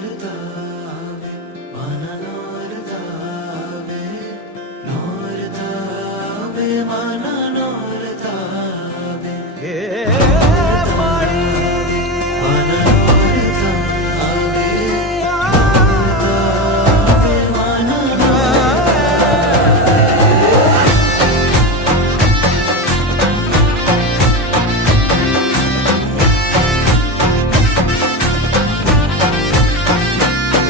નોરતાવે માના નોરતાવે નોરતાવે માના નોરતાવે હે મારી માના નોરતાવે નોરતાવે માના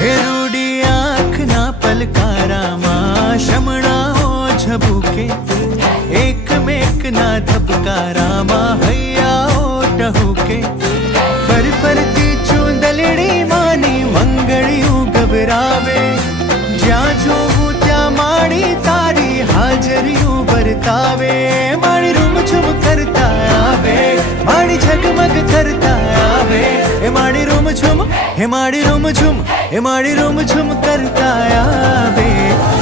रूडी आँखना पलकाराમાં શમણાઓ ઝબૂકે એકમેકના ધબકારામાં હૈયાઓ ટહુકે ફરફરતી ચૂંદલડી માની મંગળિયું ગભરાવે જ્યાં જોવું ત્યાં માડી તારી હાજરીયું વર્તાવે માડી રૂમઝૂમ કરતા આવે માડી ઝગમગ કરતા આવે એ માડી રૂમઝૂમ हे माड़ी रूमझूम हे माड़ी रूमझूम करता आवे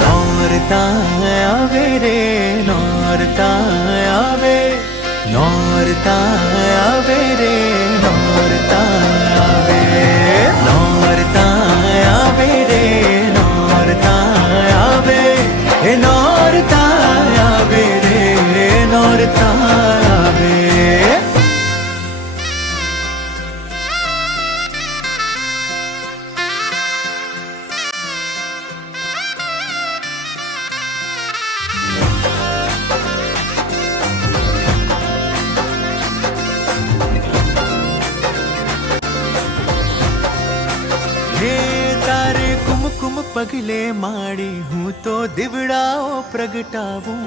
नौरता आवे रे नौरता आवे नौरता आवे रे नौरता आवे नौरता आवे रे नौरता आवे हे नौरता आवे रे नौरता आवे हे तारे कुमकुम पगले माड़ी हूँ तो दिवड़ाओ प्रगटाऊं